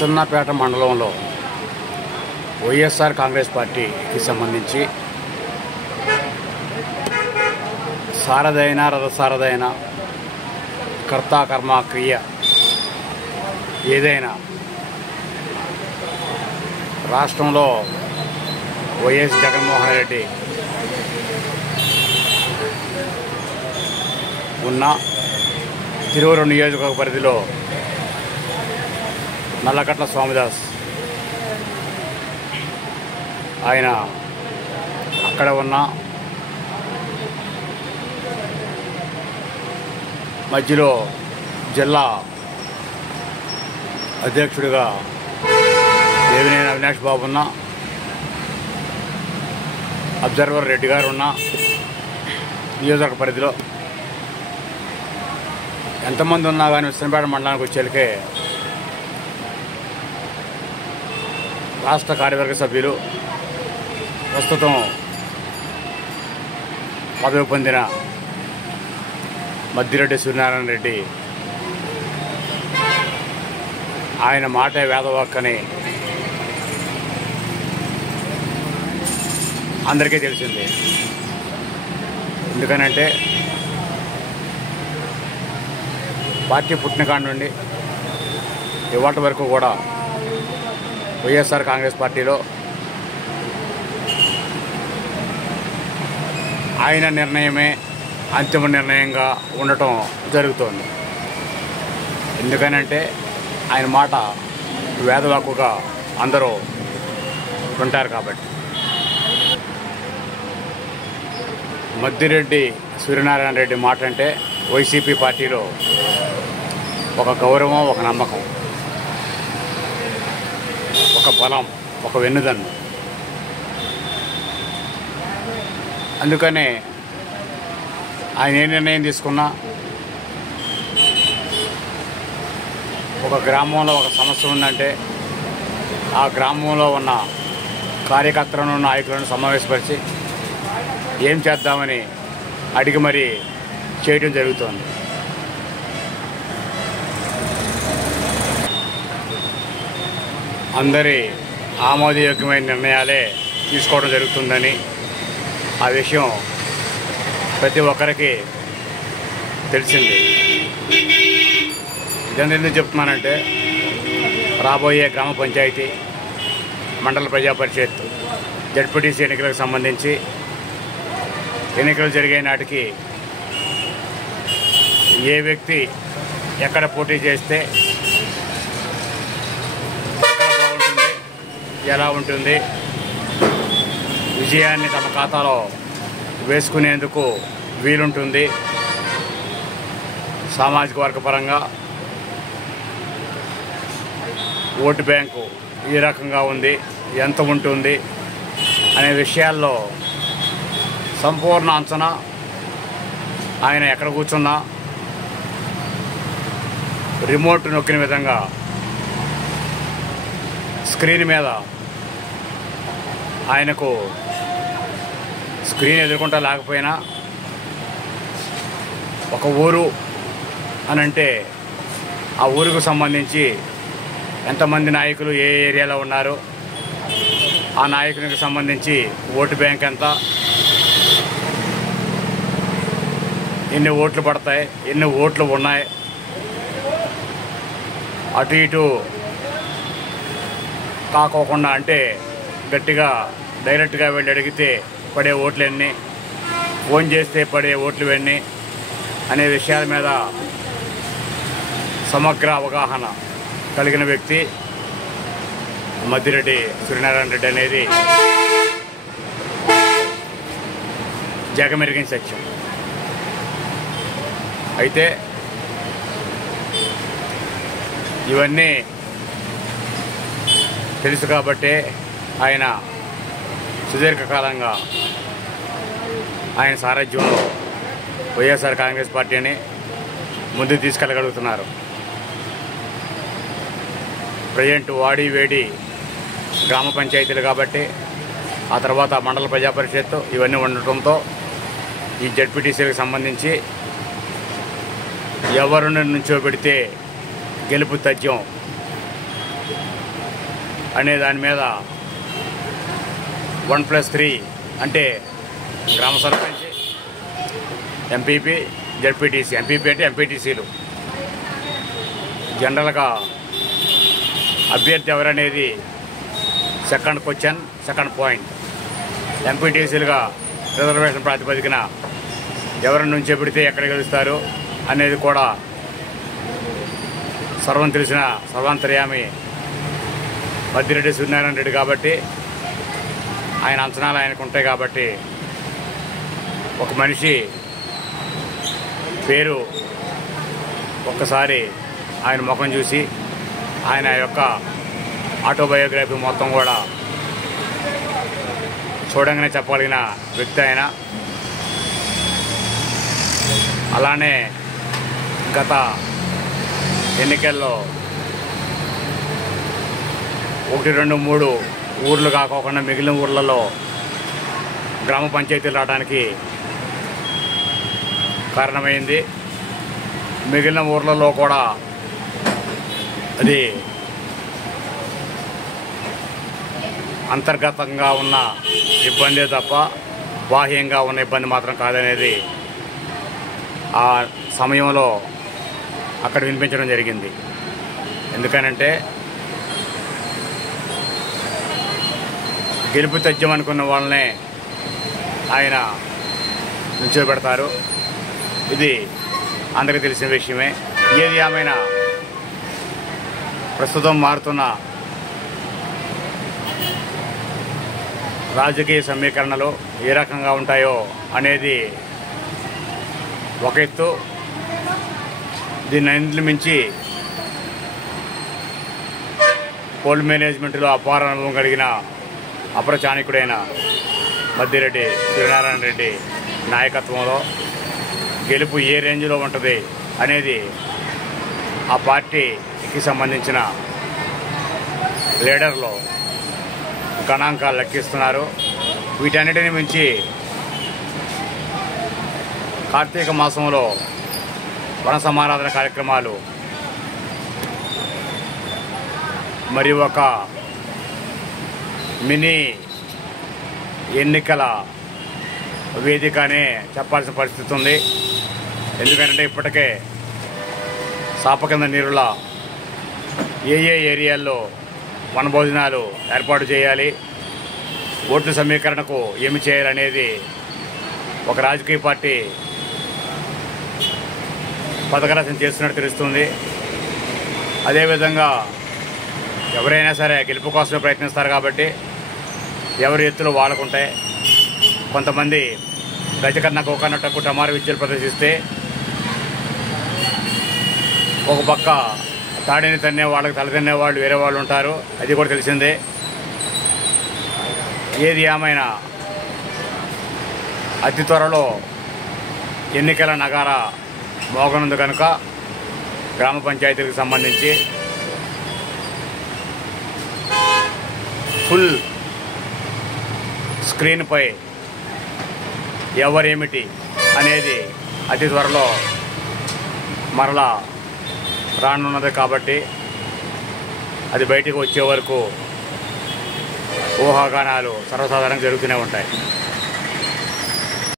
నర్సన్నపేట మండలంలో వైఎస్ఆర్ కాంగ్రెస్ పార్టీకి సంబంధించి సారథైన రథసారథైన కర్త కర్మ క్రియ ఏదైనా రాష్ట్రంలో వైఎస్ జగన్మోహన్ రెడ్డి ఉన్న తిరువూరు నియోజకవర్గ పరిధిలో నల్లకట్ల స్వామిదాస్ ఆయన అక్కడ ఉన్న మధ్యలో జిల్లా అధ్యక్షుడిగా దేవినేని అవినాష్ బాబు ఉన్న అబ్జర్వర్ రెడ్డి గారు ఉన్న నియోజకవర్గ పరిధిలో ఎంతమంది ఉన్నా కానీ నర్సన్నపేట మండలానికి వచ్చేళ్ళకే రాష్ట్ర కార్యవర్గ సభ్యులు ప్రస్తుతం పదవి పొందిన మద్దిరెడ్డి సూర్యనారాయణ రెడ్డి ఆయన మాటే వేదవాక్కని అందరికీ తెలిసింది. ఎందుకనంటే పార్టీ పుట్టిన కాడి నుండి ఇవాటి వరకు కూడా వైఎస్ఆర్ కాంగ్రెస్ పార్టీలో ఆయన నిర్ణయమే అంతిమ నిర్ణయంగా ఉండటం జరుగుతోంది. ఎందుకనంటే ఆయన మాట వేదవాక్కుగా అందరూ ఉంటారు కాబట్టి. మద్దిరెడ్డి సూర్యనారాయణ రెడ్డి మాట అంటే వైసీపీ పార్టీలో ఒక గౌరవం, ఒక నమ్మకం, ఒక బలం, ఒక వెన్నుదన్ను. అందుకనే ఆయన ఏ నిర్ణయం తీసుకున్నా ఒక గ్రామంలో ఒక సమస్య ఉందంటే ఆ గ్రామంలో ఉన్న కార్యకర్తలను, నాయకులను సమావేశపరిచి ఏం చేద్దామని అడిగి మరీ చేయడం జరుగుతోంది. అందరి ఆమోదయోగ్యమైన నిర్ణయాలే తీసుకోవడం జరుగుతుందని ఆ విషయం ప్రతి ఒక్కరికి తెలిసింది. ఇదంతా ఎందుకు చెప్తున్నానంటే రాబోయే గ్రామ పంచాయతీ, మండల ప్రజా పరిషత్, జడ్పీటీసీ ఎన్నికలకు సంబంధించి ఎన్నికలు జరిగే నాటికి ఏ వ్యక్తి ఎక్కడ పోటీ చేస్తే ఎలా ఉంటుంది, విజయాన్ని తమ ఖాతాలో వేసుకునేందుకు వీలుంటుంది, సామాజిక వర్గ పరంగా ఓటు బ్యాంకు ఈ రకంగా ఉంది, ఎంత ఉంటుంది అనే విషయాల్లో సంపూర్ణ అంచనా ఆయన ఎక్కడ కూర్చున్నా రిమోట్ నొక్కిన విధంగా స్క్రీన్ మీద ఆయనకు స్క్రీన్ ఎదుర్కొంటా లేకపోయినా ఒక ఊరు అనంటే ఆ ఊరుకు సంబంధించి ఎంతమంది నాయకులు ఏ ఏరియాలో ఉన్నారు, ఆ నాయకునికి సంబంధించి ఓటు బ్యాంక్ ఎంత, ఎన్ని ఓట్లు పడతాయి, ఎన్ని ఓట్లు ఉన్నాయి, అటు ఇటు కాకోకుండా అంటే గట్టిగా డైరెక్ట్గా వెళ్ళి అడిగితే పడే ఓట్లు ఎన్ని, ఫోన్ చేస్తే పడే ఓట్లు ఎన్ని అనే విషయాల మీద సమగ్ర అవగాహన కలిగిన వ్యక్తి మద్దిరెడ్డి సూర్యనారాయణ రెడ్డి అనేది జగమెరిగిన సత్యం. అయితే ఇవన్నీ తెలుసు కాబట్టే ఆయన సుదీర్ఘకాలంగా ఆయన సారథ్యంలో వైఎస్ఆర్ కాంగ్రెస్ పార్టీని ముందుకు తీసుకెళ్ళగలుగుతున్నారు. ప్రజెంట్ వాడి వేడి గ్రామ పంచాయతీలు కాబట్టి ఆ తర్వాత మండల ప్రజా పరిషత్ ఇవన్నీ ఉండటంతో ఈ జడ్పీటీసీలకు సంబంధించి ఎవరిని నుంచోబెడితే గెలుపు తథ్యం అనే దాని మీద 1+3 అంటే గ్రామ సర్పంచ్, ఎంపీపీ, జడ్పీటీసీ. ఎంపీపీ అంటే ఎంపీటీసీలు. జనరల్గా అభ్యర్థి ఎవరనేది సెకండ్ క్వశ్చన్, సెకండ్ పాయింట్. ఎంపీటీసీలుగా రిజర్వేషన్ ప్రాతిపదికన ఎవరిని నుంచి పెడితే ఎక్కడ గెలుస్తారు అనేది కూడా సర్వం తెలిసిన సర్వాంతర్యామి మద్దిరెడ్డి సూర్యనారాయణ రెడ్డి కాబట్టి ఆయన అంచనాలు ఆయనకు ఉంటాయి. కాబట్టి ఒక మనిషి పేరు ఒక్కసారి ఆయన ముఖం చూసి ఆయన యొక్క ఆటోబయోగ్రఫీ మొత్తం కూడా చూడంగానే చెప్పగలిగిన వ్యక్తి ఆయన. అలానే గత ఎన్నికల్లో 1, 2, 3 ఊర్లు కాకోకుండా మిగిలిన ఊర్లలో గ్రామ పంచాయతీలు రావడానికి కారణమైంది. మిగిలిన ఊర్లలో కూడా అది అంతర్గతంగా ఉన్న ఇబ్బందే తప్ప బాహ్యంగా ఉన్న ఇబ్బంది మాత్రం కాదనేది ఆ సమయంలో అక్కడ వినిపించడం జరిగింది. ఎందుకనంటే గెలుపు తథ్యం అనుకున్న వాళ్ళనే ఆయన నిల్చోబెడతారు. ఇది అందరికీ తెలిసిన విషయమే. ఏది ఏమైనా ప్రస్తుతం మారుతున్న రాజకీయ సమీకరణలు ఏ రకంగా ఉంటాయో అనేది ఒక ఎత్తు. దీన్ని అన్నింటిని మించి పోల్ మేనేజ్మెంట్లో అపార అనుభవం కలిగిన అపర చాణక్యుడైన మద్దిరెడ్డి సూర్యనారాయణ రెడ్డి నాయకత్వంలో గెలుపు ఏ రేంజ్లో ఉంటుంది అనేది ఆ పార్టీకి సంబంధించిన లీడర్లు గణాంకాలు లెక్కిస్తున్నారు. వీటన్నిటిని మించి కార్తీక మాసంలో వన సమారాధన కార్యక్రమాలు మరి ఒక మినీ ఎన్నికల వేదికనే చెప్పాల్సిన పరిస్థితి ఉంది. ఎందుకంటే ఇప్పటికే సాప కింద నీరుల ఏ ఏరియాల్లో వనభోజనాలు ఏర్పాటు చేయాలి, ఓట్ల సమీకరణకు ఏమి చేయాలనేది ఒక రాజకీయ పార్టీ పథకరచన చేస్తున్నట్టు తెలుస్తుంది. అదేవిధంగా ఎవరైనా సరే గెలుపు కోసమే ప్రయత్నిస్తారు కాబట్టి ఎవరి ఎత్తులు వాళ్ళకుంటాయి. కొంతమంది గజకన్న గోకన్నట్టకు టమారు విద్యలు ప్రదర్శిస్తే ఒక పక్క తాడిని తన్నే వాళ్ళకి తల తిన్నే వాళ్ళు వేరే వాళ్ళు ఉంటారు. అది కూడా తెలిసిందే. ఏది ఏమైనా అతి త్వరలో ఎన్నికల నగారా మోగనుంది కనుక గ్రామ పంచాయతీలకు సంబంధించి ఫుల్ స్క్రీన్పై ఎవరేమిటి అనేది అతి త్వరలో మరలా రానున్నది. కాబట్టి అది బయటికి వచ్చే వరకు ఊహాగానాలు సర్వసాధారణంగా జరుగుతూనే ఉంటాయి.